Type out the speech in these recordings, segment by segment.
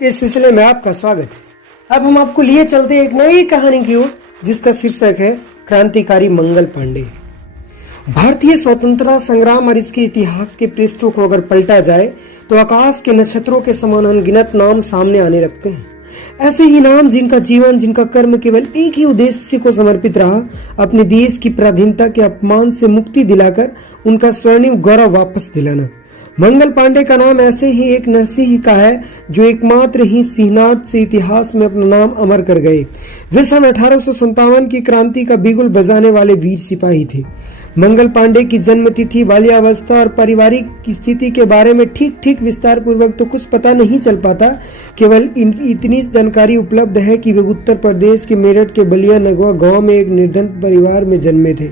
के सिलसिले में आपका स्वागत है। अब हम आपको लिए चलते हैं एक नई कहानी की ओर जिसका शीर्षक है क्रांतिकारी मंगल पांडे। भारतीय स्वतंत्रता संग्राम और इसके इतिहास के पृष्ठों को अगर पलटा जाए तो आकाश के नक्षत्रों के समान अनगिनत नाम सामने आने लगते हैं। ऐसे ही नाम जिनका जीवन, जिनका कर्म केवल एक ही उद्देश्य को समर्पित रहा, अपने देश की पराधीनता के अपमान से मुक्ति दिलाकर उनका स्वर्णिम गौरव वापस दिलाना। मंगल पांडे का नाम ऐसे ही एक नरसिंह का है जो एकमात्र ही सिंहनाद से इतिहास में अपना नाम अमर कर गए। वे सन 1857 की क्रांति का बिगुल बजाने वाले वीर सिपाही थे। मंगल पांडे की जन्म तिथि, बाल्यावस्था और पारिवारिक स्थिति के बारे में ठीक विस्तार पूर्वक तो कुछ पता नहीं चल पाता। केवल इतनी जानकारी उपलब्ध है कि वे उत्तर प्रदेश के मेरठ के बलिया नगवा गांव में एक निर्धन परिवार में जन्मे थे।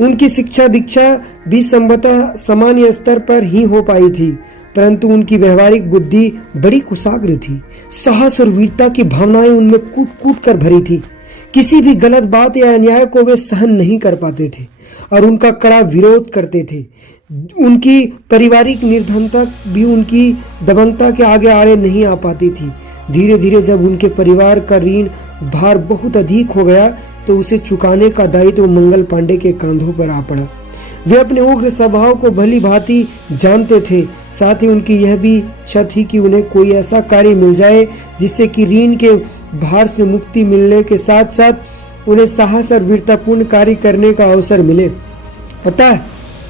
उनकी शिक्षा दीक्षा भी संभवतः सामान्य स्तर पर ही हो पाई थी, परंतु उनकी व्यवहारिक बुद्धि बड़ी कुशाग्र थी। साहस और वीरता की भावनाएं उनमें कूट कर भरी थी। किसी भी गलत बात या अन्याय को वे सहन नहीं कर पाते थे और उनका कड़ा विरोध करते थे। उनकी पारिवारिक निर्धनता भी उनकी दबंगता के आगे आड़े नहीं आ पाती थी। धीरे धीरे जब उनके परिवार का ऋण भार बहुत अधिक हो गया तो उसे चुकाने का दायित्व मंगल पांडे के कंधों पर आ पड़ा। वे अपने उग्र स्वभाव को भली भांति जानते थे। साथ ही उनकी यह भी इच्छा थी कि उन्हें कोई ऐसा कार्य मिल जाए जिससे कि ऋण के भार से मुक्ति मिलने के साथ साथ उन्हें साहस और वीरतापूर्ण कार्य करने का अवसर मिले। अतः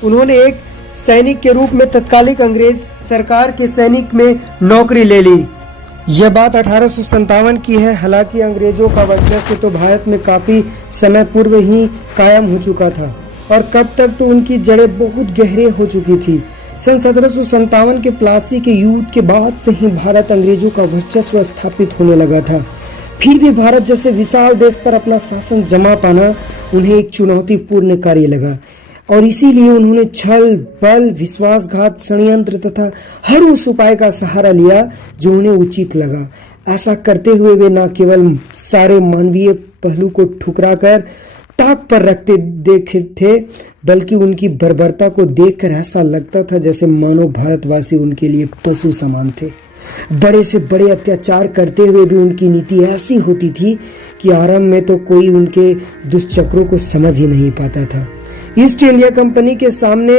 उन्होंने एक सैनिक के रूप में तत्कालिक अंग्रेज सरकार के सैनिक में नौकरी ले ली। यह बात 1857 की है। हालांकि अंग्रेजों का वर्चस्व तो भारत में काफी समय पूर्व ही कायम हो चुका था और कब तक तो उनकी जड़ें बहुत गहरे हो चुकी थी। सन 1757 के प्लासी के युद्ध के बाद से ही भारत अंग्रेजों का वर्चस्व स्थापित होने लगा था। फिर भी भारत जैसे विशाल देश पर अपना शासन जमा पाना उन्हें एक चुनौतीपूर्ण कार्य लगा और इसीलिए उन्होंने छल, बल, विश्वासघात, षड्यंत्र तथा हर उस उपाय का सहारा लिया जो उन्हें उचित लगा। ऐसा करते हुए वे न केवल सारे मानवीय पहलू को ठुकराकर ताक पर रखते देखे थे, बल्कि उनकी बर्बरता को देखकर ऐसा लगता था जैसे मानो भारतवासी उनके लिए पशु समान थे। बड़े से बड़े अत्याचार करते हुए भी उनकी नीति ऐसी होती थी कि आरंभ में तो कोई उनके दुष्चक्रों को समझ ही नहीं पाता था। ईस्ट इंडिया कंपनी के सामने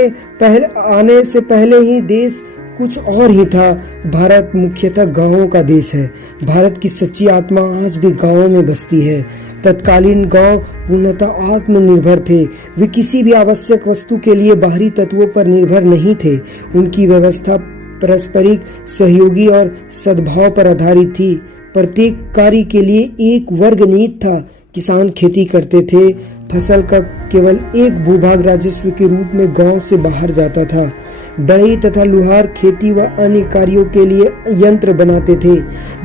आने से पहले ही देश कुछ और ही था। भारत मुख्यतः गांवों का देश है। भारत की सच्ची आत्मा आज भी गांवों में बसती है। तत्कालीन गांव पूर्णतः आत्मनिर्भर थे। वे किसी भी आवश्यक वस्तु के लिए बाहरी तत्वों पर निर्भर नहीं थे। उनकी व्यवस्था पारस्परिक सहयोगी और सद्भाव पर आधारित थी। प्रत्येक कार्य के लिए एक वर्ग नियत था। किसान खेती करते थे। फसल का केवल एक भूभाग राजस्व के रूप में गांव से बाहर जाता था। बढ़ई तथा लुहार खेती व अन्य कार्यों के लिए यंत्र बनाते थे।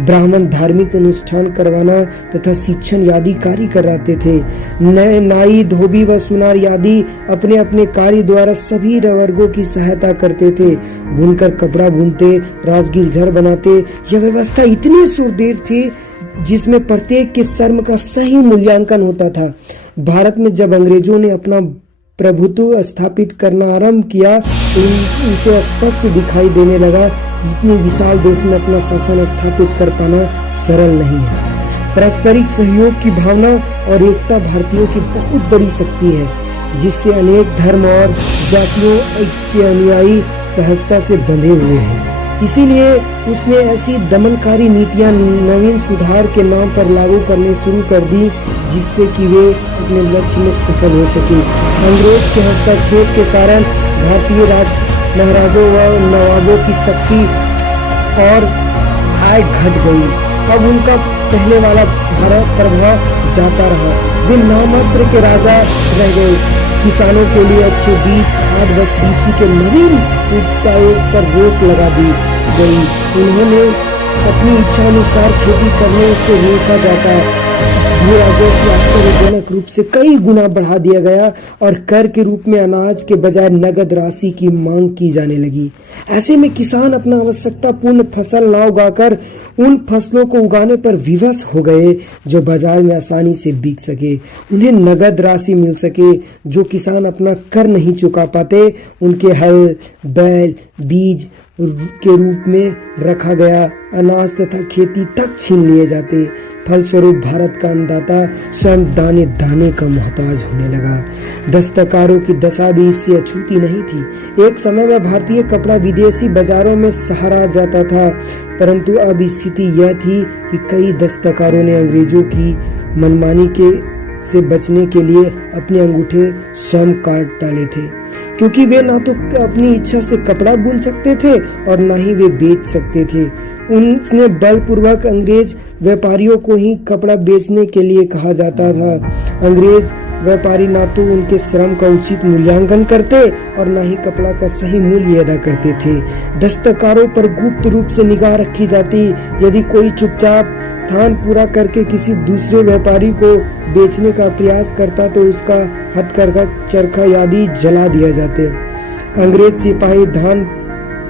ब्राह्मण धार्मिक अनुष्ठान करवाना तथा शिक्षण आदि कार्य कराते थे। नाई, धोबी व सुनार आदि अपने अपने कार्य द्वारा सभी वर्गों की सहायता करते थे। बुनकर कपड़ा बुनते, राजगीर घर बनाते। यह व्यवस्था इतनी सुदृढ़ थी जिसमें प्रत्येक के श्रम का सही मूल्यांकन होता था। भारत में जब अंग्रेजों ने अपना प्रभुत्व स्थापित करना आरंभ किया तो उसे स्पष्ट दिखाई देने लगा इतने विशाल देश में अपना शासन स्थापित कर पाना सरल नहीं है। पारस्परिक सहयोग की भावना और एकता भारतीयों की बहुत बड़ी शक्ति है, जिससे अनेक धर्म और जातियों के अनुयायी सहजता से बंधे हुए हैं। इसीलिए उसने ऐसी दमनकारी नीतियां नवीन सुधार के नाम पर लागू करने शुरू कर दी जिससे कि वे अपने लक्ष्य में सफल हो सके। अंग्रेज के हस्तक्षेप के कारण भारतीय महाराजों व नवाबों की शक्ति और आय घट गई। अब उनका पहले वाला भारत प्रभाव जाता रहा। वे नामात्र के राजा रह गए। किसानों के लिए अच्छे बीज, खाद व कृषि के नवीन उपायों पर रोक लगा दी गई। उन्होंने अपनी इच्छा अनुसार खेती करने से रोका जाता। भू राजस्व आश्चर्यजनक रूप से कई गुना बढ़ा दिया गया और कर के रूप में अनाज के बजाय नगद राशि की मांग की जाने लगी। ऐसे में किसान अपना आवश्यकता पूर्ण फसल न उगाकर उन फसलों को उगाने पर विवश हो गए जो बाजार में आसानी से बिक सके, उन्हें नगद राशि मिल सके। जो किसान अपना कर नहीं चुका पाते उनके हल, बैल, बीज के रूप में रखा गया अनाज तथा खेती तक छीन लिए जाते। फलस्वरूप भारत का अन्नदाता स्वयं दाने दाने का मोहताज होने लगा। दस्तकारों की दशा भी इससे अछूती नहीं थी। एक समय में भारतीय कपड़ा विदेशी बाजारों में सहारा जाता था, परंतु अब स्थिति यह थी कि कई दस्तकारों ने अंग्रेजों की मनमानी से बचने के लिए अपने अंगूठे स्वयं काट डाले थे, क्योंकि वे ना तो अपनी इच्छा से कपड़ा बुन सकते थे और ना ही वे बेच सकते थे। उनने बलपूर्वक अंग्रेज व्यापारियों को ही कपड़ा बेचने के लिए कहा जाता था। अंग्रेज व्यापारी ना तो उनके श्रम का उचित मूल्यांकन करते और ना ही कपड़ा का सही मूल्य अदा करते थे। दस्तकारों पर गुप्त रूप से निगाह रखी जाती। यदि कोई चुपचाप थान पूरा करके किसी दूसरे व्यापारी को बेचने का प्रयास करता तो उसका हथकरघा, चरखा आदि जला दिया जाते। अंग्रेज सिपाही धान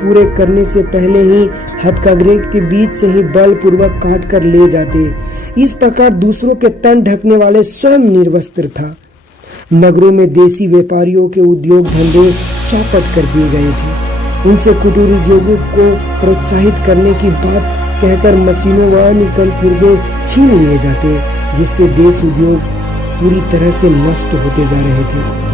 पूरे करने से पहले ही हथकरघे के बीच से ही बलपूर्वक काट कर ले जाते। इस प्रकार दूसरों के तन ढकने वाले स्वयं निर्वस्त्र था। नगरों में देसी व्यापारियों के उद्योग धंधे चौपट कर दिए गए थे। उनसे कुटीर उद्योगों को प्रोत्साहित करने की बात कहकर मशीनों व निकल पुर्जे छीन लिए जाते, जिससे देश उद्योग पूरी तरह से नष्ट होते जा रहे थे।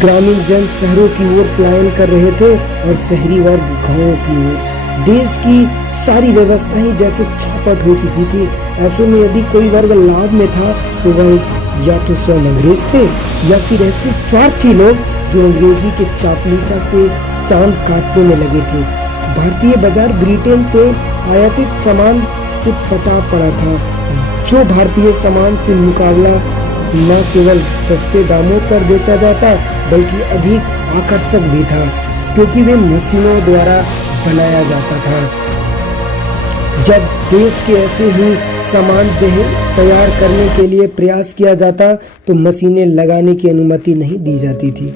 ग्रामीण जन शहरों की ओर पलायन कर रहे थे और शहरी वर्ग गांवों की ओर। देश की सारी व्यवस्थाएं जैसे चौपट हो चुकी थी। ऐसे में यदि कोई वर्ग लाभ में था तो वह या तो स्वयं अंग्रेज थे या फिर ऐसे स्वार्थी लोग जो अंग्रेजी के चापलूसा से चांद काटने में लगे थे। भारतीय बाजार ब्रिटेन से आयातित सामान से पता पड़ा था, जो भारतीय सामान से मुकाबला न केवल सस्ते दामों पर बेचा जाता बल्कि अधिक आकर्षक भी था, क्योंकि वे मशीनों द्वारा बनाया जाता था। जब देश के ऐसे ही सामान तैयार करने के लिए प्रयास किया जाता तो मशीनें लगाने की अनुमति नहीं दी जाती थी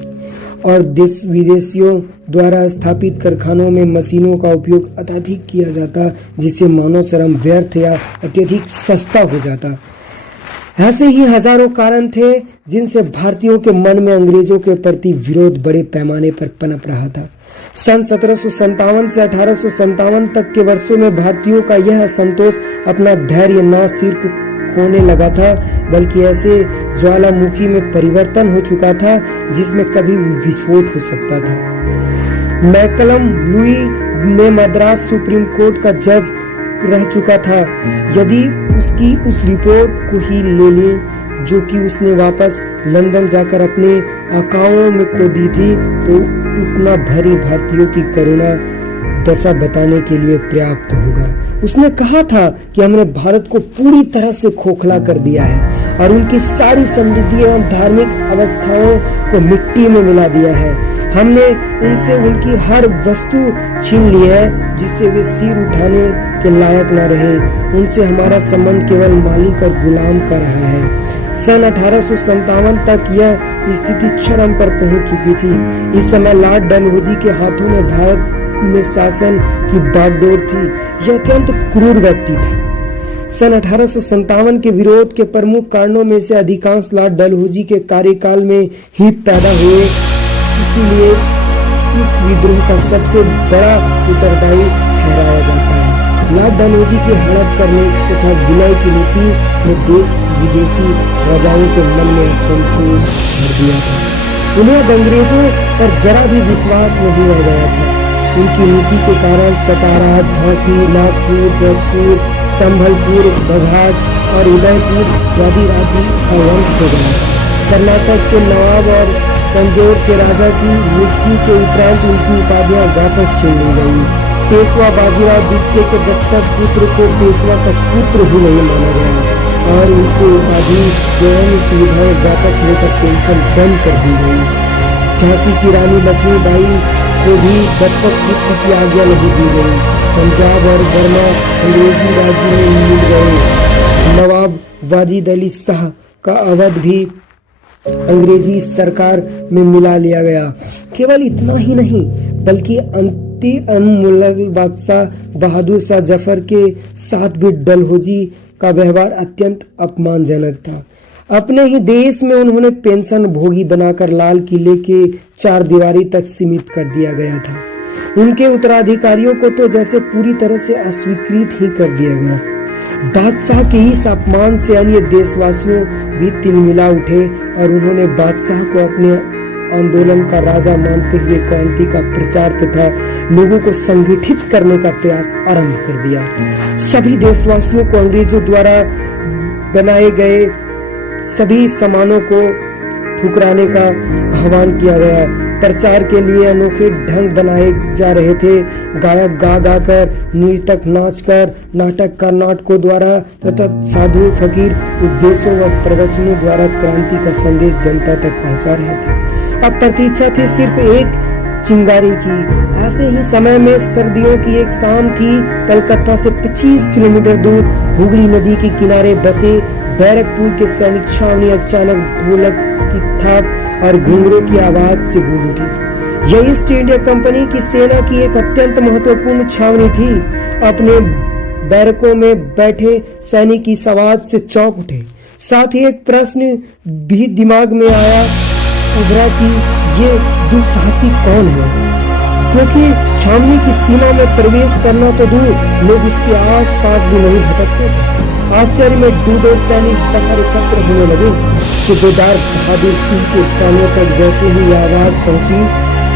और देश विदेशियों द्वारा स्थापित कारखानों में मशीनों का उपयोग अत्यधिक किया जाता, जिससे मानव श्रम व्यर्थ या अत्यधिक सस्ता हो जाता। ऐसे ही हजारों कारण थे जिनसे भारतीयों के मन में अंग्रेजों के प्रति विरोध बड़े पैमाने पर पनप रहा था। सन 1757 से 1857 तक के वर्षों में भारतीयों का यह असंतोष अपना धैर्य न सिर्फ खोने लगा था बल्कि ऐसे ज्वालामुखी में परिवर्तन हो चुका था जिसमें कभी विस्फोट हो सकता था। मैकलम लुई में मद्रास सुप्रीम कोर्ट का जज रह चुका था। यदि उसकी उस रिपोर्ट को ही ले लें जो कि उसने वापस लंदन जाकर अपने आकाओं में को दी थी तो उतना भरी भारतीयों की करुणा दशा बताने के लिए पर्याप्त होगा। उसने कहा था कि हमने भारत को पूरी तरह से खोखला कर दिया है और उनकी सारी समृद्धि एवं धार्मिक अवस्थाओं को मिट्टी में मिला दिया है। हमने उनसे उनकी हर वस्तु छीन ली है जिससे वे सिर उठाने के लायक न रहे। उनसे हमारा संबंध केवल मालिक और गुलाम का रहा है। सन 1857 तक यह स्थिति चरम पर पहुंच चुकी थी। इस समय लॉर्ड डलहौजी के हाथों में भारत में शासन की बागडोर थी। यह अत्यंत क्रूर व्यक्ति था। सन 1857 के विरोध के प्रमुख कारणों में से अधिकांश लॉर्ड डलहौजी के कार्यकाल में ही पैदा हुए, इसीलिए इस विद्रोह का सबसे बड़ा उत्तरदायी ठहराया जाता है। लॉर्ड डलहौजी की हड़प करने तथा विलय की नीति ने देश विदेशी राजाओं के मन में असंतोष भर दिया था। उन्हें अब अंग्रेजों पर जरा भी विश्वास नहीं रह गया था। उनकी नीति के कारण सतारा, झांसी, नागपुर, जयपुर, संभलपुर, बघाट और उदयपुर आदि राज्य का अंत हो गया। कर्नाटक के नवाब और तंजौर के राजा की मृत्यु के उपरांत उनकी उपाधियां वापस छीन ली गई। पेशवा बाजीराव द्वितीय के दत्तक पुत्र को पेशवा का पुत्र ही नहीं माना गया और उनसे उपाधि एवं सुविधाएं वापस लेकर पेंशन बंद कर दी गई। झांसी की रानी लक्ष्मीबाई को भी दत्तक पुत्र की आज्ञा नहीं दी गई। पंजाब और बर्मा अंग्रेजी राज्य में मिल गए। नवाब वाजिद अली शाह का अवध भी अंग्रेजी सरकार में मिला लिया गया। केवल इतना ही नहीं बल्कि मुफ्ती मुल्ला बादशाह बहादुर शाह जफर के साथ भी डलहौजी का व्यवहार अत्यंत अपमानजनक था। अपने ही देश में उन्होंने पेंशन भोगी बनाकर लाल किले के चार दीवारी तक सीमित कर दिया गया था। उनके उत्तराधिकारियों को तो जैसे पूरी तरह से अस्वीकृत ही कर दिया गया। बादशाह के इस अपमान से अन्य देशवासियों भी तिलमिला उठे और उन्होंने बादशाह को अपने आंदोलन का राजा मानते हुए क्रांति का प्रचार तथा लोगों को संगठित करने का प्रयास आरंभ कर दिया। सभी देशवासियों को अंग्रेजों द्वारा बनाए गए सभी सामानों को ठुकराने का आह्वान किया गया। प्रचार के लिए अनोखे ढंग बनाए जा रहे थे। गायक गा गा कर, नर्तक नाच कर, नाटककार नाटकों द्वारा तथा साधु फकीर उपदेशों व प्रवचनों द्वारा क्रांति का संदेश जनता तक पहुंचा रहे थे। अब प्रतीक्षा थी सिर्फ एक चिंगारी की। ऐसे ही समय में सर्दियों की एक शाम थी। कलकत्ता से 25 किलोमीटर दूर हुगली नदी के किनारे बसे बैरकपुर के सैनिक छावनी अचानक ढोलक की थाप और घुंघरू की आवाज से गूंज उठी। यह ईस्ट इंडिया कंपनी की सेना की एक अत्यंत महत्वपूर्ण छावनी थी। अपने बैरकों में बैठे सैनिक इस आवाज से चौंक उठे। साथ ही एक प्रश्न भी दिमाग में आया उभरा कि ये दुस्साहसी कौन है, क्योंकि छावनी की सीमा में प्रवेश करना तो दूर, लोग उसके आस पास भी नहीं भटकते थे। आश्चर्य में डूबे सैनिक बाहर एकत्र होने लगे। सूबेदार बहादुर सिंह के कानों तक जैसे ही आवाज पहुंची,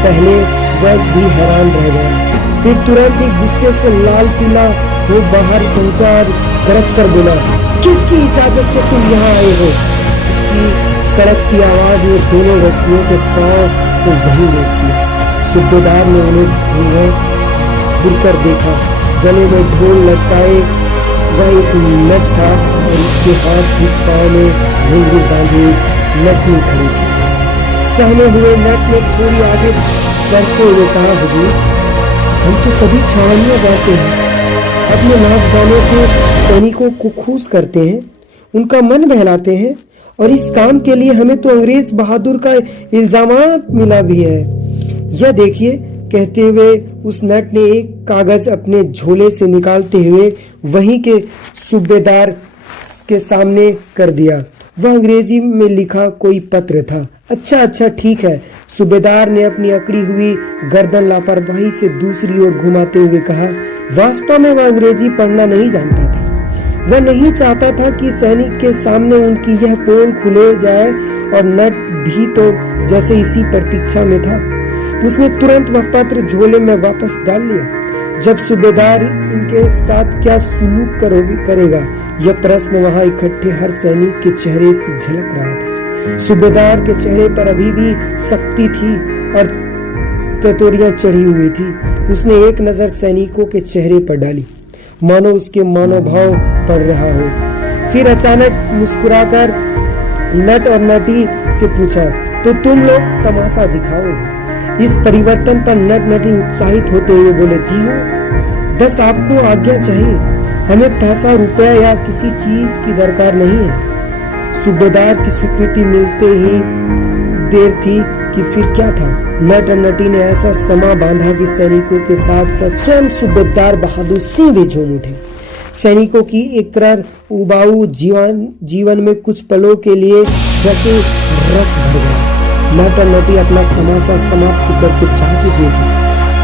पहले वह भी हैरान रह गया। फिर तुरंत ही गुस्से से लाल पीला हो बाहर पहुंचा और गरज कर बोला, किसकी इजाजत से तुम यहाँ आए हो? उसकी कड़कती आवाज में दोनों व्यक्तियों के पांव को वही रोक दिया। सूबेदार ने उन्हें घूरकर देखा। गले में ढोल लटकाए वह एक नट था और उसके हाथ की पांव में घुंघरू बांधे नटनी खड़ी थी। सहमे हुए नट ने थोड़ी आगे बढ़ते हुए कहा, हुजूर, हम तो सभी छावनियां गाते हैं, अपने नाच गाने से सैनिकों को खुश करते हैं, उनका मन बहलाते हैं, और इस काम के लिए हमें तो अंग्रेज बहादुर का इल्जामात मिला भी है। यह देखिए, कहते हुए उस नट ने एक कागज अपने झोले से निकालते हुए वहीं के सूबेदार के सामने कर दिया। वह अंग्रेजी में लिखा कोई पत्र था। अच्छा ठीक है। सूबेदार ने अपनी अकड़ी हुई गर्दन लापरवाही से दूसरी ओर घुमाते हुए कहा, वास्तव में वह अंग्रेजी पढ़ना नहीं जानता था। वह नहीं चाहता था कि सैनिक के सामने उनकी यह पोल खुले जाए, और नट भी तो जैसे इसी प्रतीक्षा में था। उसने तुरंत वह पत्र झोले में वापस डाल लिया। जब सूबेदार इनके साथ क्या सलूक करेगा, यह प्रश्न वहां इकट्ठे हर सैनिक के चेहरे से झलक रहा था। सूबेदार के चेहरे पर अभी भी सख्ती थी और ततोरियां चढ़ी हुई थी। उसने एक नजर सैनिकों के चेहरे पर डाली, मानो उसके मनोभाव पढ़ रहा हो। फिर अचानक मुस्कुराकर नट और नटी से पूछा, तो तुम लोग तमाशा दिखाओगे? इस परिवर्तन पर नट नटी उत्साहित होते हुए बोले, जी हाँ, बस आपको आज्ञा चाहिए, हमें पैसा रुपया या किसी चीज की दरकार नहीं है। सूबेदार की स्वीकृति मिलते ही देर थी कि फिर क्या था। नट और नटी ने ऐसा समा बांधा कि सैनिकों के साथ साथ स्वयं सूबेदार बहादुर सिंह भी झूम उठे। सैनिकों की एकरार उबाऊ जीवन में कुछ पलों के लिए जैसे रस भर गया। नट और नटी अपना तमाशा समाप्त करके जा चुकी थी,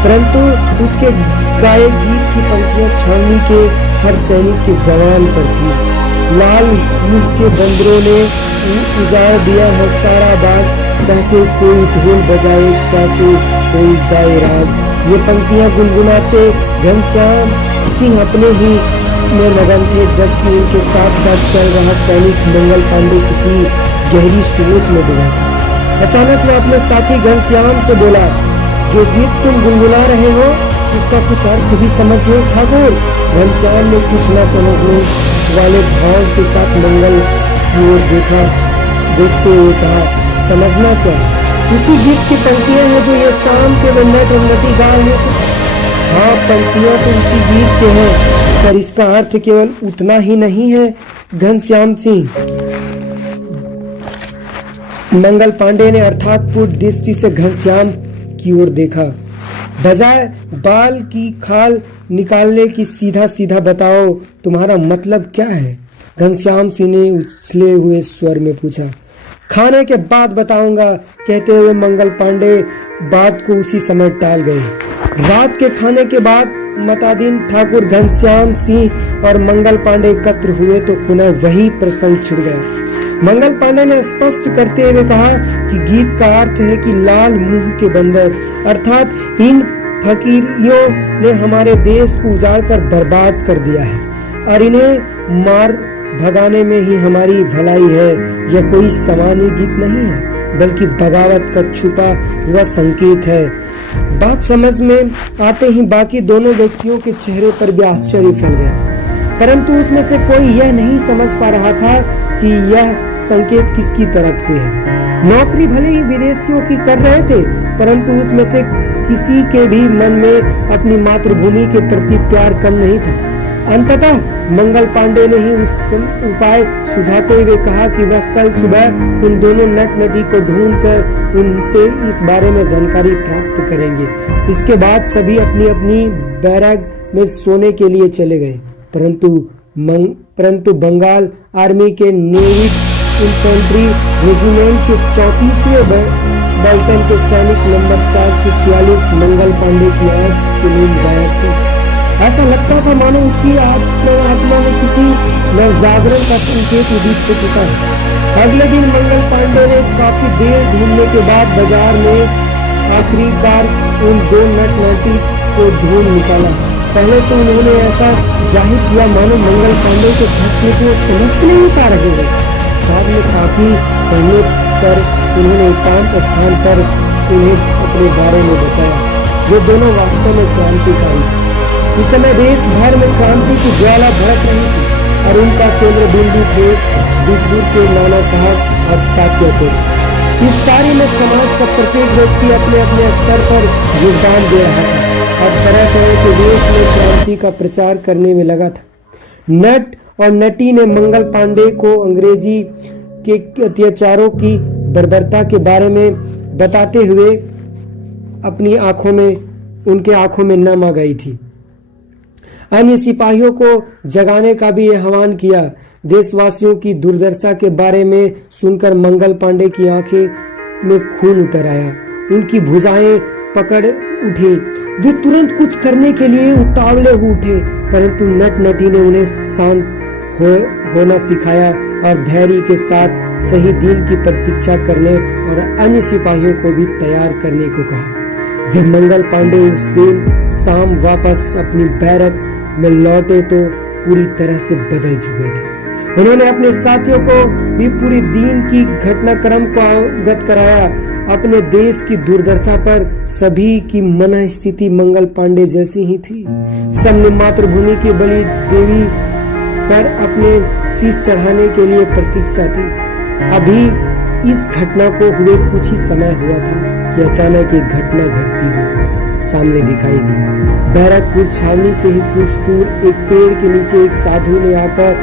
परंतु उसके गाए गीत की पंक्तियां छावनी के हर सैनिक के जवान पर थी। लाल मुख के बंदरों ने उजाड़ दिया है सारा बाग, कैसे कोई ढोल बजाए, कैसे कोई गाए राग। ये पंक्तियां गुनगुनाते घनश्याम सिंह अपने ही में मगन थे, जबकि उनके साथ साथ चल रहा सैनिक मंगल पांडे किसी गहरी सोच में डूबा था। अचानक वह अपने साथी घनश्याम से बोला, जो गीत तुम गुनगुना रहे हो उसका कुछ अर्थ भी समझिए ठाकुर। घनश्याम ने कुछ न समझने वाले भाव के साथ मंगल की ओर देखते हुए कहा, समझना क्या? उसी गीत की पंक्तियां हैं जो ये शाम के नट और नटी गा रहे थे। हाँ, पंक्तियां तो उसी गीत के हैं, पर इसका अर्थ केवल उतना ही नहीं है घनश्याम सिंह। मंगल पांडे ने अर्थात पूर्ण दृष्टि से घनश्याम की ओर देखा। बजाय बाल की खाल निकालने की सीधा सीधा बताओ तुम्हारा मतलब क्या है? घनश्याम सिंह ने उछले हुए स्वर में पूछा। खाने के बाद बताऊंगा, कहते हुए मंगल पांडे बात को उसी समय टाल गए। रात के खाने के बाद मतादीन ठाकुर घनश्याम सिंह और मंगल पांडे एकत्र हुए तो पुनः वही प्रसंग छिड़ गया। मंगल पांडे ने स्पष्ट करते हुए कहा कि गीत का अर्थ है कि लाल मुंह के बंदर, अर्थात इन फकीरियों ने हमारे देश को उजाड़ कर बर्बाद कर दिया है और इन्हें मार भगाने में ही हमारी भलाई है। यह कोई सामान्य गीत नहीं है, बल्कि बगावत का छुपा हुआ संकेत है। बात समझ में आते ही बाकी दोनों व्यक्तियों के चेहरे पर भी आश्चर्य फैल गया, परंतु उसमें से कोई यह नहीं समझ पा रहा था कि यह संकेत किसकी तरफ से है। नौकरी भले ही विदेशियों की कर रहे थे, परंतु उसमें से किसी के भी मन में अपनी मातृभूमि के प्रति प्यार कम नहीं था। अंततः मंगल पांडे ने ही उस उपाय सुझाते हुए कहा कि वह कल सुबह उन दोनों नट नटी को ढूंढकर उनसे इस बारे में जानकारी प्राप्त करेंगे। इसके बाद सभी अपनी अपनी बैरक में सोने के लिए चले गए, परंतु बंगाल आर्मी के नेवी इन्फेंट्री रेजिमेंट के 34वें बेल्टन के सैनिक नंबर 446 मंगल पांडे की आंख से नींद गायब थी। ऐसा लगता था मानो उसकी आत्मा में किसी नवजागरण का संकेत उदित हो चुका है। अगले दिन मंगल पांडे ने काफी देर ढूंढने के बाद बाजार में आखिरकार उन दो नट नटी को ढूंढ निकाला। पहले तो उन्होंने ऐसा जाहिर किया मानो मंगल पांडे के फैसले को समझ ही नहीं पा रहे हैं। बाद में काफी पढ़ने पर उन्होंने एकांत स्थान पर उन्हें अपने बारे में बताया। ये दोनों वास्तव में क्रांतिकारी थे। इस समय देश भर में क्रांति की ज्वाला भड़क रही थी और उनका केंद्र बिंदु थे दूर के नाना साहब और तात्यातोर। इस कार्य में समाज का प्रत्येक व्यक्ति अपने अपने स्तर पर योगदान दे रहा था और तरह तरह के देश में क्रांति का प्रचार करने में लगा था। नट और नटी ने मंगल पांडे को अंग्रेजी के अत्याचारों की बर्बरता के बारे में बताते हुए उनके आंखों में नम आ गई थी। अन्य सिपाहियों को जगाने का भी आह्वान किया। देशवासियों की दुर्दशा के बारे में सुनकर मंगल पांडे की आंखें में खून उतर आया। उनकी भुजाएं पकड़ उठी। वे तुरंत कुछ करने के लिए उतावले हो उठे, परंतु नट नटी ने उन्हें शांत होना सिखाया और धैर्य के साथ सही दिन की प्रतीक्षा करने और अन्य सिपाहियों को भी तैयार करने को कहा। जब मंगल पांडे उस दिन शाम वापस अपनी बैरक में लौटे तो पूरी तरह से बदल चुके थे। उन्होंने अपने साथियों को भी पूरी दिन की घटनाक्रम को अवगत कराया। अपने देश की दुर्दशा पर सभी की मन स्थिति मंगल पांडे जैसी ही थी। सबने मातृभूमि की बलि देवी पर अपने शीश चढ़ाने के लिए प्रतीक्षा थी। अभी इस घटना को हुए कुछ ही समय हुआ था कि अचानक एक घटना घटती हुई सामने दिखाई दी। बैरकपुर छावनी से ही कुछ दूर एक पेड़ के नीचे एक साधु ने आकर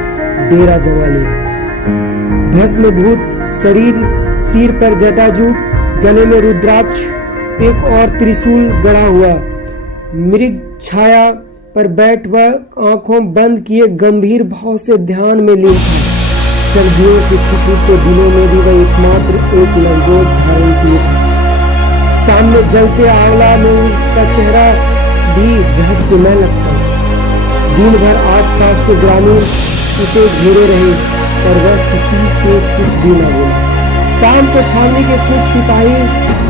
डेरा जमा लिया। भस्मभूत शरीर, सिर पर जटाजूट, गले में रुद्राक्ष, एक और त्रिशूल गड़ा हुआ, मृग छाया पर बैठ वह आंखों बंद किए गंभीर भाव से ध्यान में लीन था। सर्दियों के ठिठुरते दिनों में भी वह एकमात्र एक लंगोट धारण किए थे। सामने जलते आंवला में उसका चेहरा भी रहस्यमय लगता था। दिन भर आसपास के ग्रामीण उसे घेरे रहे और वह किसी से कुछ भी न बोला। शाम को छावनी के कुछ सिपाही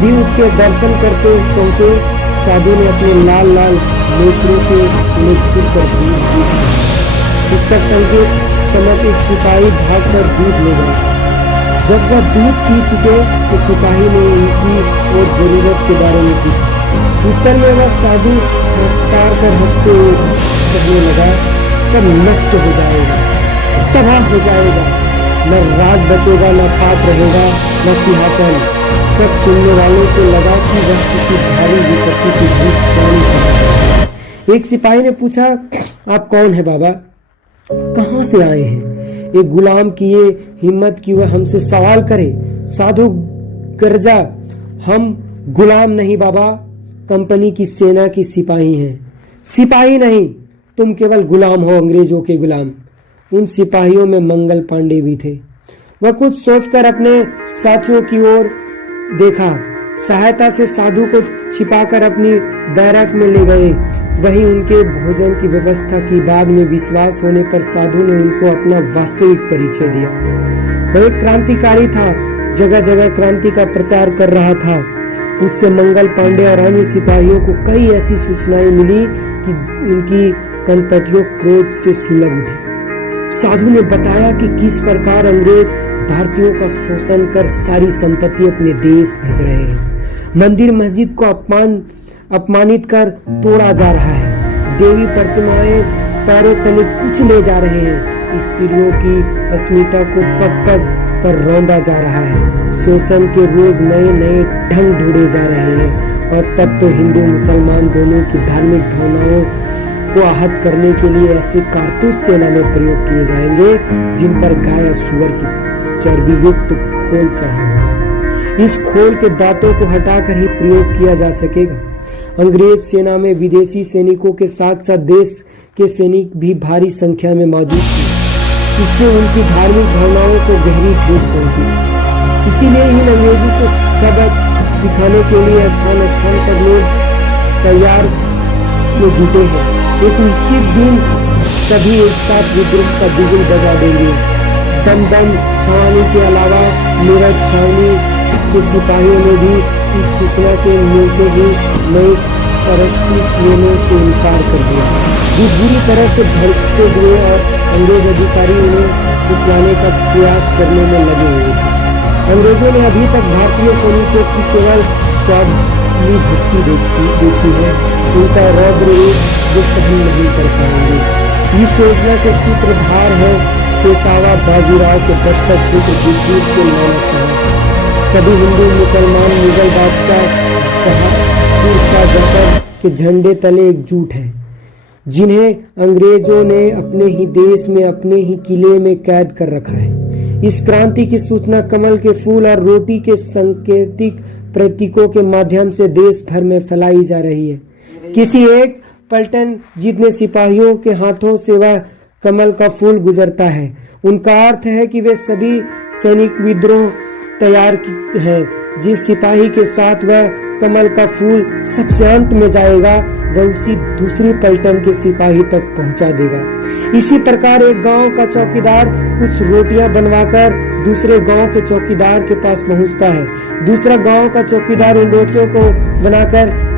भी उसके दर्शन करते पहुंचे। साधु ने अपने लाल लाल नेत्रों से उन्हें घूर कर दूध दिया। उसका संकेत समझ एक सिपाही भागकर दूध ले गया। जब वह दूध पी चुके तो सिपाही ने उनकी और जरूरत के बारे में पूछा। उत्तर में वह साधु फटकार कर हंसते हुए कहने लगा, सब नष्ट हो जाएगा, तबाह हो जाएगा, न राज बचेगा, न पाप रहेगा, न सिंहासन। सब सुनने वालों को लगा कि वह किसी भारी विपत्ति की भी सहन कर रहा है। एक सिपाही ने पूछा, आप कौन है बाबा, कहां से आए हैं? एक गुलाम की ये हिम्मत कि वह हमसे सवाल करे। साधु गर्जा, हम गुलाम नहीं बाबा, कंपनी की सेना की सिपाही हैं। सिपाही नहीं, तुम केवल गुलाम हो, अंग्रेजों के गुलाम। उन सिपाहियों में मंगल पांडे भी थे। वह कुछ सोचकर अपने साथियों की ओर देखा। सहायता से साधु को छिपाकर अपनी बैरक में ले गए। वहीं उनके भोजन की व्यवस्था की। बाद में विश्वास होने पर साधु ने उनको अपना वास्तविक परिचय दिया। वह एक क्रांतिकारी था, जगह जगह क्रांति का प्रचार कर रहा था। उससे मंगल पांडे और अन्य सिपाहियों को कई ऐसी सूचनाएं मिली कि उनकी कनपटियों क्रोध से सुलग उठी। साधु ने बताया कि किस प्रकार अंग्रेज भारतीयों का शोषण कर सारी संपत्ति अपने देश भेज रहे हैं। मंदिर मस्जिद को अपमानित कर तोड़ा जा रहा है। देवी प्रतिमाएं पैरों तले कुचले जा रहे हैं। स्त्रियों की अस्मिता को पग पग पर रौंदा जा रहा है। शोषण के रोज नए नए ढंग ढूंढे जा रहे हैं। और तब तो हिंदू मुसलमान दोनों की धार्मिक भावनाओं को आहत करने के लिए ऐसे कारतूस सेना में प्रयोग किए जाएंगे जिन पर गाय और सुअर की चर्बी युक्त खोल चढ़ा होगा। इस खोल के दांतों को हटाकर ही प्रयोग किया जा सकेगा। अंग्रेज सेना में विदेशी सैनिकों के साथ साथ देश के सैनिक भी भारी संख्या में मौजूद थे। इससे उनकी धार्मिक भावनाओं को गहरी ठेस पहुंची। इसीलिए इन अंग्रेजों को सबक सिखाने के लिए स्थान स्थान पर लोग तैयार में जुटे हैं। एक निश्चित दिन सभी एक साथ विद्रोह का बिगुल बजा देंगे। दमदम छावनी के अलावा मेरठ छावनी के सिपाहियों ने भी इस सूचना के मिलते ही नई कारतूस लेने से इनकार कर दिया। वो बुरी तरह से भड़कते हुए और अंग्रेज अधिकारी उन्हें फुसलाने का प्रयास करने में लगे हुए थे। अंग्रेजों ने अभी तक भारतीय सैनिकों की केवल स्वामी भक्ति देखी है। उनका रौद्र रूप वे सहन नहीं कर पाएंगे। इस योजना के सूत्रधार है पेशवा बाजीराव के दत्तक पुत्र दिलजीत के नाना साहब। सभी हिंदू मुसलमान मुगल बादशाह बहादुर शाह जफर के झंडे तले एकजुट हैं, जिन्हें अंग्रेजों ने अपने ही देश में अपने ही किले में कैद कर रखा है। इस क्रांति की सूचना कमल के फूल और रोटी के सांकेतिक प्रतीकों के माध्यम से देश भर में फैलाई जा रही है। किसी एक पलटन जितने सिपाहियों के हाथों से वह कमल का फूल गुजरता है, उनका अर्थ है कि वे सभी सैनिक विद्रोह तैयार हैं। जिस सिपाही के साथ वह कमल का फूल सबसे अंत में जाएगा, वह उसी दूसरी पलटन के सिपाही तक पहुंचा देगा। इसी प्रकार एक गांव का चौकीदार कुछ रोटियां बनवाकर दूसरे गांव के चौकीदार के पास पहुंचता है। दूसरा गांव का चौकीदार उन रोटियों को बनाकर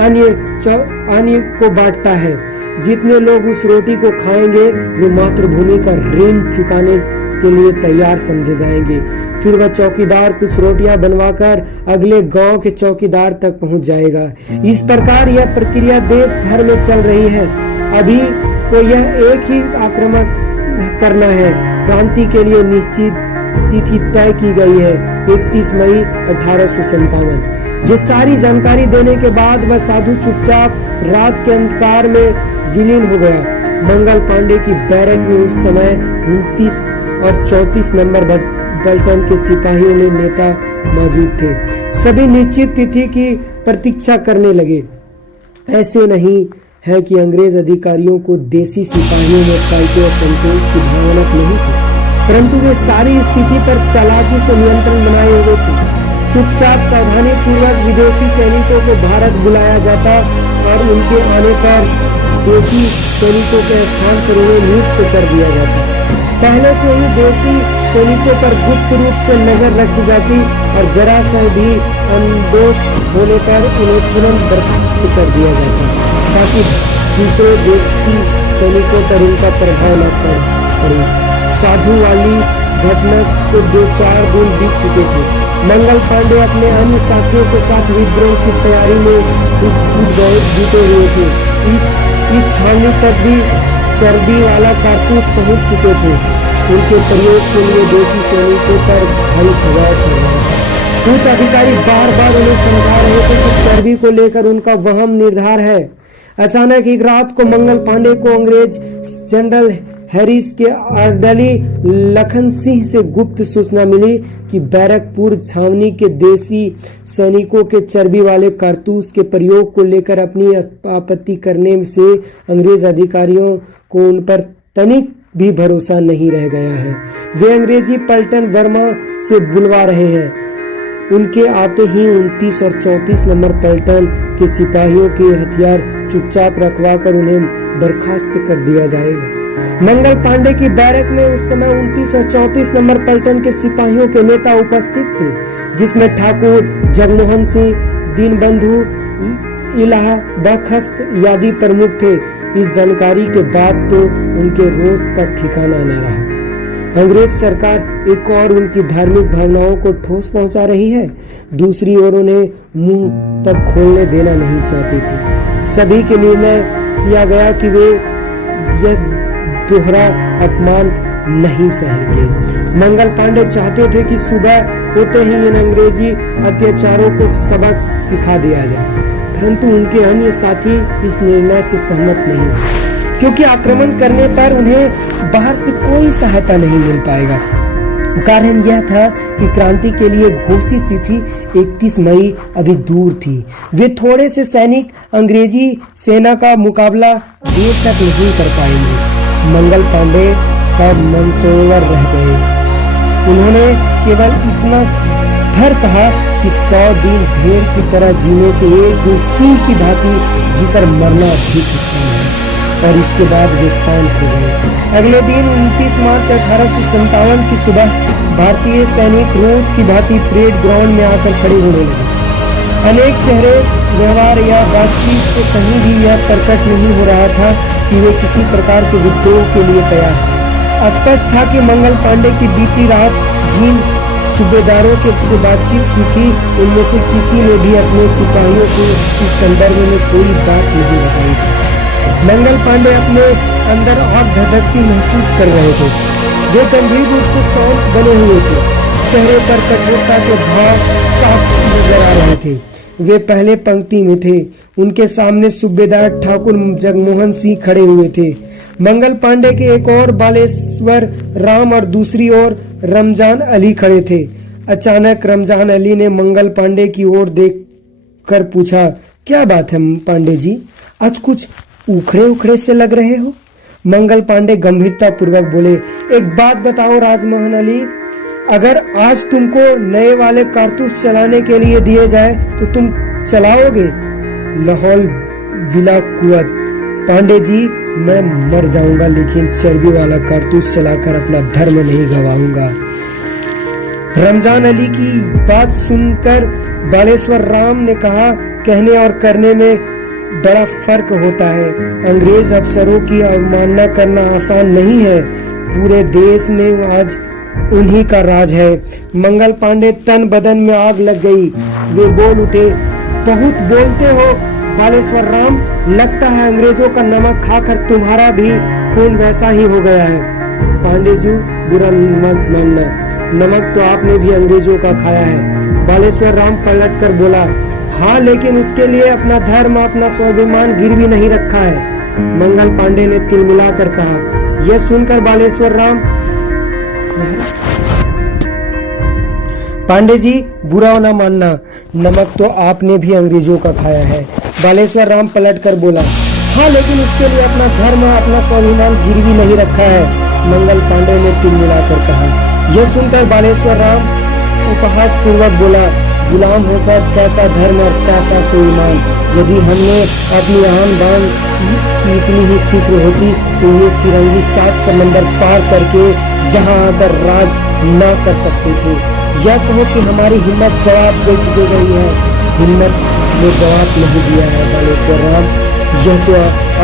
अन्य को बांटता है। जितने लोग उस रोटी को खाएंगे वे मातृभूमि का ऋण चुकाने के लिए तैयार समझे जाएंगे। फिर वह चौकीदार कुछ रोटियां बनवाकर अगले गांव के चौकीदार तक पहुंच जाएगा। इस प्रकार यह प्रक्रिया देश भर में चल रही है। अभी को यह एक ही आक्रमण करना है। क्रांति के लिए निश्चित तिथि तय की गई है, 31 मई 1857। ये सारी जानकारी देने के बाद वह साधु चुपचाप रात के अंधकार में विलीन हो गया। मंगल पांडे की बैरक में उस समय 29 और 34 नंबर पलटन के सिपाहियों ने नेता मौजूद थे। सभी निश्चित तिथि की प्रतीक्षा करने लगे। ऐसे नहीं है कि अंग्रेज अधिकारियों को देसी सिपाहियों में फायदे और संतोष की भावना नहीं थी, परंतु वे सारी स्थिति पर चालाकी से नियंत्रण बनाए हुए थे। चुपचाप सावधानी पूर्वक विदेशी सैनिकों को भारत बुलाया जाता और उनके आने पर देसी सैनिकों के स्थान पर उन्हें नियुक्त कर दिया जाता। पहले से ही देसी सैनिकों पर गुप्त रूप से नजर रखी जाती और जरा सा भी अनदोष होने पर उन्हें तुरंत बर्खास्त कर दिया जाता, ताकि दूसरे देशी सैनिकों पर उनका प्रभाव न पड़े। साधु वाली घटना को 2-4 दिन बीत चुके थे। मंगल पांडे अपने अन्य साथियों के साथ विद्रोह की तैयारी में जुटे हुए थे। इस छावनी तक भी चर्बी वाला कारतूस पहुंच चुके थे। उनके प्रयोग के लिए देसी सैनिकों पर भारी दबाव पड़ रहा था। कुछ अधिकारी बार बार उन्हें समझा रहे थे कि चर्बी को लेकर उनका वहम निर्धार है। अचानक एक रात को मंगल पांडे को अंग्रेज जनरल हैरिस के आर्डली लखन सिंह से गुप्त सूचना मिली कि बैरकपुर छावनी के देसी सैनिकों के चर्बी वाले कारतूस के प्रयोग को लेकर अपनी आपत्ति करने से अंग्रेज अधिकारियों को उन पर तनिक भी भरोसा नहीं रह गया है। वे अंग्रेजी पलटन वर्मा से बुलवा रहे हैं। उनके आते ही 29 और 34 नंबर पलटन के सिपाहियों के हथियार चुपचाप रखवा कर उन्हें बर्खास्त कर दिया जाएगा। मंगल पांडे की बैरक में उस समय 29 और 34 नंबर पलटन के सिपाहियों के नेता उपस्थित थे, जिसमें ठाकुर जगमोहन सिंह, दीनबंधु इलाहा बखस्त आदि प्रमुख थे। इस जानकारी के बाद तो उनके रोष का ठिकाना न रहा। अंग्रेज सरकार एक और उनकी धार्मिक भावनाओं को ठोस पहुंचा रही है, दूसरी ओर उन्हें मुंह तक खोलने देना नहीं चाहती थी। सभी के निर्णय किया गया कि वे यह दोहरा अपमान नहीं सहेंगे। मंगल पांडे चाहते थे कि सुबह होते ही इन अंग्रेजी अत्याचारों को सबक सिखा दिया जाए, परंतु उनके अन्य साथी इस निर्णय से सहमत नहीं, क्योंकि आक्रमण करने पर उन्हें बाहर से कोई सहायता नहीं मिल पाएगा। कारण यह था कि क्रांति के लिए घोषित तिथि 31 मई अभी दूर थी। वे थोड़े से सैनिक अंग्रेजी सेना का मुकाबला देर तक नहीं कर पाएंगे। मंगल पांडे का मंसूबा रह गए। उन्होंने केवल इतना भर कहा कि 100 दिन भेड़ की तरह जीने से एक दिन सिंह की भांति जीकर मरना अधिक उत्तम है, और इसके बाद वे शांत हो गए। अगले दिन 29 मार्च 1857 की सुबह भारतीय सैनिक रोज की भांति परेड ग्राउंड में आकर खड़े होने लगे। अनेक चेहरे, व्यवहार या बातचीत से कहीं भी यह प्रकट नहीं हो रहा था कि वे किसी प्रकार के विद्रोह के लिए तैयार हैं। स्पष्ट था कि मंगल पांडे की बीती रात जिन सूबेदारों के से बातचीत की थी, उनमें से किसी ने भी अपने सिपाहियों को इस संदर्भ में कोई बात नहीं बताई थी। मंगल पांडे अपने अंदर आग धधकती महसूस कर रहे थे। वे गंभीर रूप से शांत बने हुए थे, चेहरे पर कठोरता के भाव साफ नजर आ रहे थे। वे पहले पंक्ति में थे। उनके सामने सूबेदार ठाकुर जगमोहन सिंह खड़े हुए थे। मंगल पांडे के एक और बालेश्वर राम और दूसरी ओर रमजान अली खड़े थे। अचानक रमजान अली ने मंगल पांडे की ओर देखकर पूछा, क्या बात है पांडे जी, आज कुछ उखड़े उखड़े से लग रहे हो? मंगल पांडे गंभीरता पूर्वक बोले, एक बात बताओ राजमोहन अली, अगर आज तुमको नए वाले कारतूस चलाने के लिए दिए जाए तो तुम चलाओगे? लाहौल विला कुवत। पांडे जी, मैं मर जाऊंगा लेकिन चर्बी वाला कारतूस चलाकर अपना धर्म नहीं गवाऊंगा। रमजान अली की बात सुनकर बालेश्वर राम ने कहा, कहने और करने में बड़ा फर्क होता है। अंग्रेज अफसरों की अवमानना करना आसान नहीं है। पूरे देश में आज उन्हीं का राज है। मंगल पांडे तन बदन में आग लग गई। वे बोल उठे, बहुत बोलते हो बालेश्वर राम, लगता है अंग्रेजों का नमक खाकर तुम्हारा भी खून वैसा ही हो गया है। पांडे जी, बुरा मत मानना, नमक तो आपने भी अंग्रेजों का खाया है। बालेश्वर राम पलट कर बोला, हाँ, लेकिन उसके लिए अपना धर्म, अपना स्वाभिमान गिरवी नहीं रखा है। मंगल पांडे ने तिलमिलाकर कहा। यह सुनकर बालेश्वर राम, पांडे जी, बुरा न मानना, नमक तो आपने भी अंग्रेजों का खाया है। बालेश्वर राम पलट कर बोला, हाँ, लेकिन उसके लिए अपना धर्म, अपना स्वाभिमान गिरवी नहीं रखा है। मंगल पांडे ने तिलमिलाकर कहा। यह सुनकर बालेश्वर राम उपहास पूर्वक बोला, गुलाम होकर कैसा धर्म और कैसा स्वाभिमान? यदि हमने अपनी आन बान की इतनी ही फिक्र होती तो ये फिरंगी 7 समंदर पार करके यहाँ आकर राज न कर सकते थे। यह कहो कि हमारी हिम्मत जवाब दे गई है। हिम्मत ने जवाब नहीं दिया है बालेश्वर राम, यह तो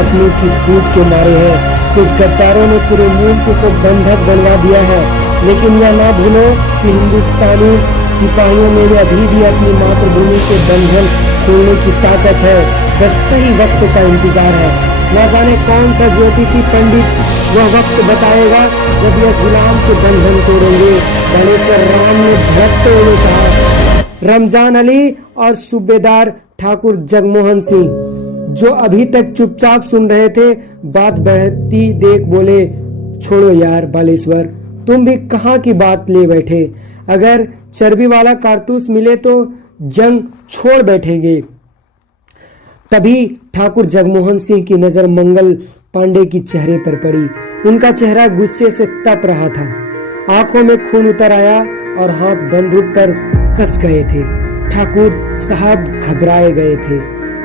अपनी की फूट के मारे है। कुछ गद्दारों ने पूरे मुल्क को बंधक बनवा दिया है, लेकिन यह ना भूलो कि हिंदुस्तानी सिपाहियों में अभी भी अपनी मातृभूमि के बंधन तोड़ने की ताकत है। बस सही वक्त का इंतजार है। न जाने कौन सा ज्योतिषी पंडित वह वक्त बताएगा जब यह गुलाम के बंधन तोड़ेंगे। बालेश्वर राम ने भड़कते हुए कहा। रमजान अली और सूबेदार ठाकुर जगमोहन सिंह, जो अभी तक चुपचाप सुन रहे थे, बात बढ़ती देख बोले, छोड़ो यार बालेश्वर, तुम भी कहाँ की बात ले बैठे। अगर चर्बी वाला कारतूस मिले तो जंग छोड़ बैठेंगे। तभी ठाकुर जगमोहन सिंह की नजर मंगल पांडे की चेहरे पर पड़ी। उनका चेहरा गुस्से से तप रहा था, आंखों में खून उतर आया और हाथ बंदूक पर कस गए थे। ठाकुर साहब घबराए गए थे।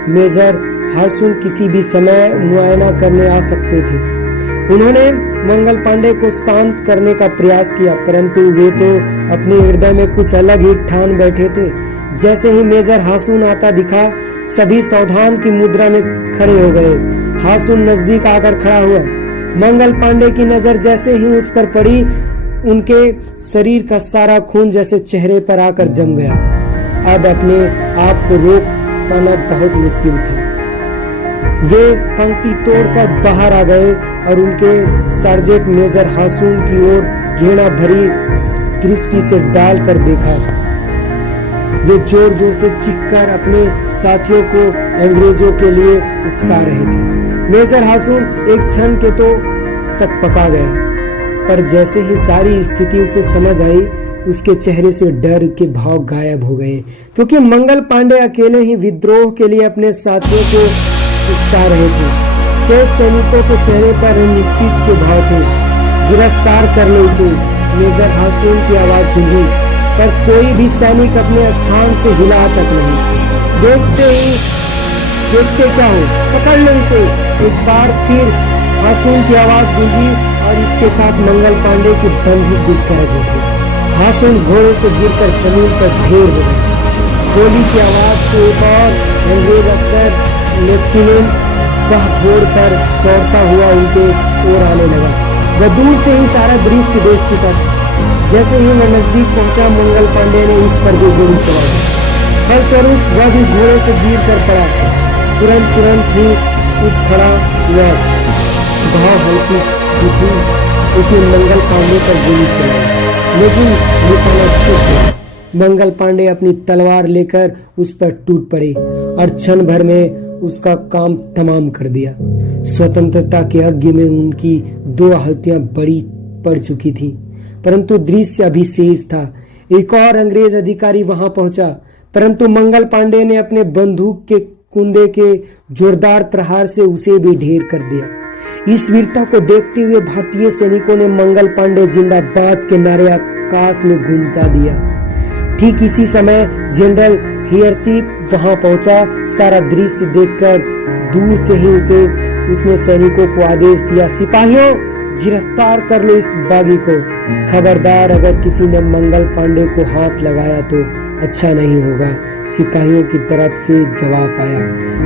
मेजर हासुन किसी भी समय मुआयना करने आ सकते थे। उन्होंने मंगल पांडे को शांत करने का प्रयास किया, परंतु वे तो अपने हृदय में कुछ अलग ही ठान बैठे थे। जैसे ही मेजर हासुन आता दिखा, सभी सावधान की मुद्रा में खड़े हो गए। हासुन नजदीक आकर खड़ा हुआ। मंगल पांडे की नजर जैसे ही उस पर पड़ी, उनके शरीर का सारा खून जैसे चेहरे पर आकर जम गया। अब अपने आप को रोक पाना बहुत मुश्किल था। वे पंक्ति तोड़कर बाहर आ गए और उनके सार्जेंट मेजर हासुन की ओर घृणा भरी दृष्टि से डालकर देखा। वे जोर जोर से चीखकर अपने साथियों को अंग्रेजों के लिए उकसा रहे थे। मेजर हासुन एक क्षण के तो सक पका गया, पर जैसे ही सारी स्थिति उसे समझ आई, उसके चेहरे से डर के भाव गायब हो गए, क्योंकि मंगल पांडे अकेले ही विद्रोह के लिए अपने साथियों को उकसा रहे थे। शेष सैनिकों के चेहरे पर निश्चित के भाव थे। गिरफ्तार कर लो इसे, मेजर हासुन की आवाज गूंजी, पर कोई भी सैनिक अपने स्थान से हिला तक नहीं। देखते क्या हो, पकड़ लो इसे। एक बार फिर हासुन की आवाज गूंजी और इसके साथ मंगल पांडे की बंदूक भी गरज उठी। हासुन घोड़े से गिरकर जमीन पर ढेर हो गए। गोली की आवाज से एक और अंग्रेज अफसर लेफ्टिनेंट वह घोड़ पर दौड़ता हुआ उनके ओर आने लगा। वह दूर से ही सारा दृश्य देख चुका था। जैसे ही वह नजदीक पहुंचा, मंगल पांडे ने उस पर भी गोली चलाई। फलस्वरूप वह भी घोड़े से गिर कर पड़ा। तुरंत ही उठ खड़ा हुआ। घाव हल्की थी, उसने मंगल पांडे पर गोली चलाई, लेकिन निशाना चूक गया। मंगल पांडे अपनी तलवार लेकर उस पर टूट पड़े और क्षण भर में उसका काम तमाम कर दिया। स्वतंत्रता के यज्ञ में उनकी 2 आहुतियां बड़ी पड़ चुकी थी, परंतु दृश्य अभी शेष था। एक और अंग्रेज अधिकारी वहां पहुंचा, परंतु मंगल पांडे ने अपने बंदूक के कुंदे के जोरदार प्रहार से उसे भी ढेर कर दिया। इस वीरता को देखते हुए भारतीय सैनिकों ने मंगल पांडे जिंदाबाद के नारे आकाश में गूंजा दिया। ठीक इसी समय जनरल हियर्सी वहां पहुंचा। सारा दृश्य देखकर दूर से ही उसने सैनिकों को आदेश दिया, सिपाहियों गिरफ्तार कर लो इस बागी को। खबरदार, अगर किसी ने मंगल पांडे को हाथ लगाया तो अच्छा नहीं होगा। सिपाहियों की तरफ से जवाब आया।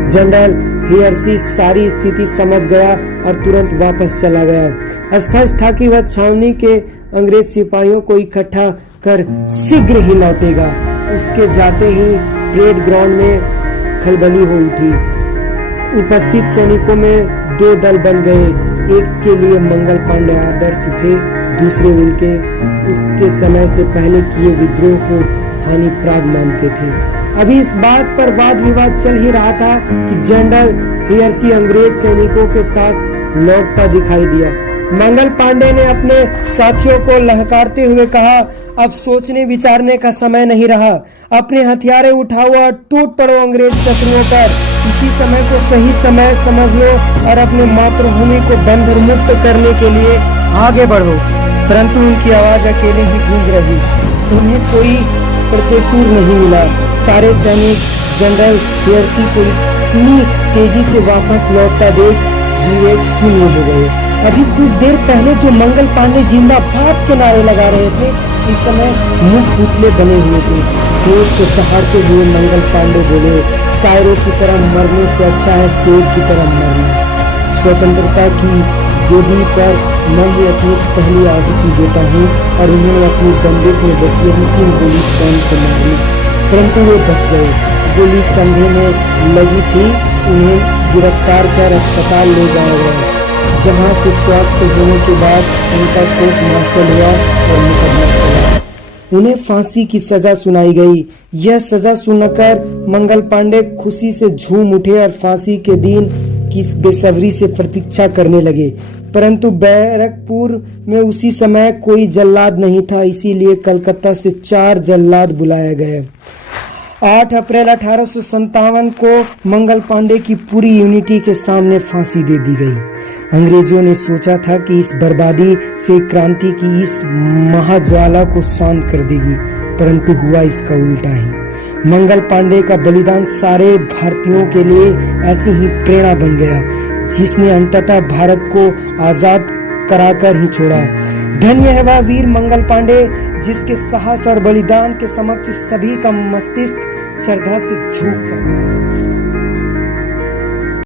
जनरल हियर्सी सारी स्थिति समझ गया और तुरंत वापस चला गया। स्पष्ट था कि वह छावनी के अंग्रेज सिपाहियों को इकट्ठा कर शीघ्र ही लौटेगा। उसके जाते ही परेड ग्राउंड में खलबली हो उठी। उपस्थित सैनिकों में 2 दल बन गए। एक के लिए मंगल पांडे आदर्श थे, दूसरे उसके समय से पहले किए विद्रोह को हानिप्रद मानते थे। अभी इस बात पर वाद विवाद चल ही रहा था कि जनरल हियर्सी अंग्रेज सैनिकों के साथ लौटता दिखाई दिया। मंगल पांडे ने अपने साथियों को ललकारते हुए कहा, अब सोचने विचारने का समय नहीं रहा। अपने हथियारे उठाओ और टूट पड़ो अंग्रेज शत्रुओं पर। इसी समय को सही समय समझ लो और अपने मातृभूमि को बंधन मुक्त करने के लिए आगे बढ़ो। परंतु उनकी आवाज अकेले ही गूंज रही। उन्हें कोई प्रत्युत्तर नहीं मिला। सारे सैनिक जनरल हियर्सी को इतनी तेजी से वापस लौटता देख विवेक शून्य हो गए। अभी कुछ देर पहले जो मंगल पांडे जिंदाबाद के नारे लगा रहे थे, इस समय मुख पुतले बने हुए थे। क्रोध से दहाड़ते हुए मंगल पांडे बोले, कायरों की तरह मरने से अच्छा है शेर की तरह मरना। स्वतंत्रता की वेदी पर मैं ही अपनी पहली आहुति देता हूँ। और उन्होंने अपनी बंदूक में बची अंतिम गोली स्वयं को मारी, परंतु वे बच गए। गोली कंधे में लगी थी। उन्हें गिरफ्तार कर अस्पताल ले जाया गया, जहां से स्वस्थ होने के बाद उनका कोर्ट मार्शल हुआ और मुकदमा चला। उन्हें फांसी की सजा सुनाई गई। यह सजा सुनकर मंगल पांडे खुशी से झूम उठे और फांसी के दिन की बेसब्री से प्रतीक्षा करने लगे, परंतु बैरकपुर में उसी समय कोई जल्लाद नहीं था, इसीलिए कलकत्ता से 4 जल्लाद बुलाया गया। 8 अप्रैल 1857 को मंगल पांडे की पूरी यूनिटी के सामने फांसी दे दी गई। अंग्रेजों ने सोचा था कि इस बर्बादी से क्रांति की इस महाज्वाला को शांत कर देगी, परंतु हुआ इसका उल्टा ही। मंगल पांडे का बलिदान सारे भारतीयों के लिए ऐसी ही प्रेरणा बन गया, जिसने अंततः भारत को आजाद कराकर ही छोड़ा। धन्य है वह वीर मंगल पांडे, जिसके साहस और बलिदान के समक्ष सभी का मस्तिष्क श्रद्धा से झुक जाता है।